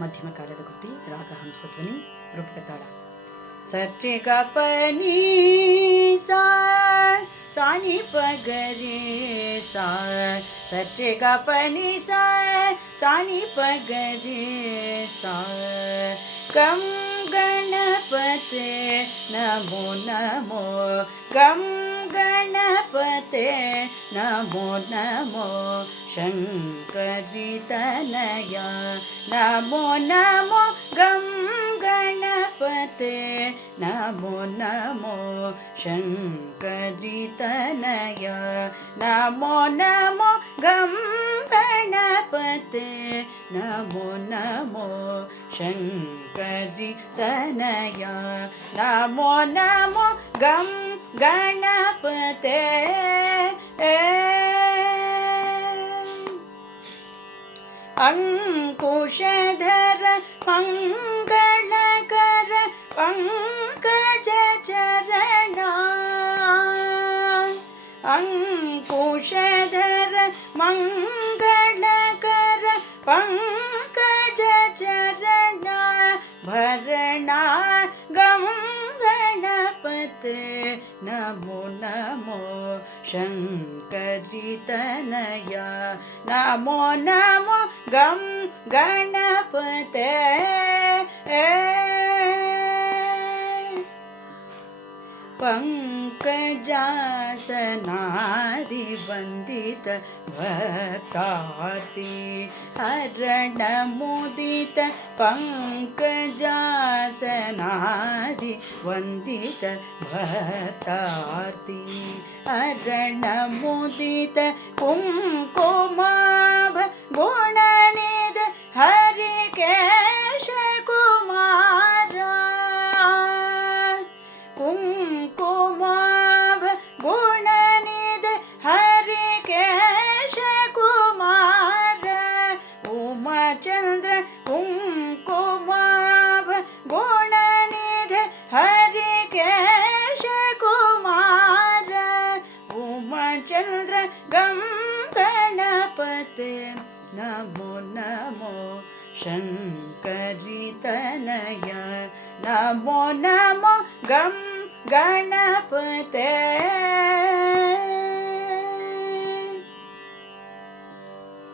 ಮಧ್ಯಮ ಕಾಲದ ಕೃತಿ, ರಾಗ ಹಂಸಧ್ವನಿ, ರೂಪಕತಾಳ. ಸತ್ಯ ಗ ಪ ನೀ ಸಾ ಸಾ ನಿ ಪ ಗ ರೇ ಸಾ, ಸತ್ಯ ಗ ಪ ನೀ ಸಾ ಸಾ ನಿ ಪ ಗ ರೇ ಸಾ. ಗಂ ಗಣಪತೆ ನಮೋ ನಮೋ, ಗಂ ಗಣಪತೆ ನಮೋ ನಮೋ, ಶಂಕರಿ ತನಯ ನಮೋ ನಮೋ, ಗಂ ಗಣಪತೆ ನಮೋ ನಮೋ, ಶಂಕರಿ ತನಯ ನಮೋ ನಮೋ, ಗಂ ಗಣಪತೆ ನಮೋ ನಮೋ, ಶಂಕರಿ ತನಯ ನಮೋ ನಮೋ, ಗಂ ಗಣಪತೆ. ಅಂಕುಶಧರ ಮಂಗಳಕರ ಪಂಕಜ ಚರಣ, ಅಂಕುಶಧರ ಮಂಗಳಕರ ಪಂಕಜ ಚರಣ, ಭರಣ ಗಂ ಗಣಪತೆ ನಮೋ ನಮೋ, ಶಂಕರಿ ತನಯ ನಮೋ ನಮೋ, ಗಂ ಗಣಪತೆ. ಪಂಕಜಾಸನಾದಿ ವಂದಿತ ಭಕ್ತಾರ್ತಿ, ಹರಣ ಮುದಿತ ಪಂಕಜಾಸನಾದಿ ವಂದಿತ ಭಕ್ತಾರ್ತಿ, ಹರಣ ಮುದಿತ ಕುಂಕುಮಾಭ ಗುಣನಿಧ ಹರಿಕೇಶ ಕುಮಾರ, ಕುಂಕುಮಾಭ ಗುಣನಿಧ ಹರಿಕೇಶ ಕುಮಾರ, ಉಮಾಚಂದ್ರ ಕುಂಕುಮಾಭ ಗುಣನಿಧ ಹರಿಕೇಶ ಕುಮಾರ, ಉಮಾಚಂದ್ರ ಗಂ ಗಣಪತೆ ನಮೋ ನಮೋ, ಶಂಕರಿ ತನಯ ನಮೋ ನಮೋ, ಗಂ ಗಣಪತೆ.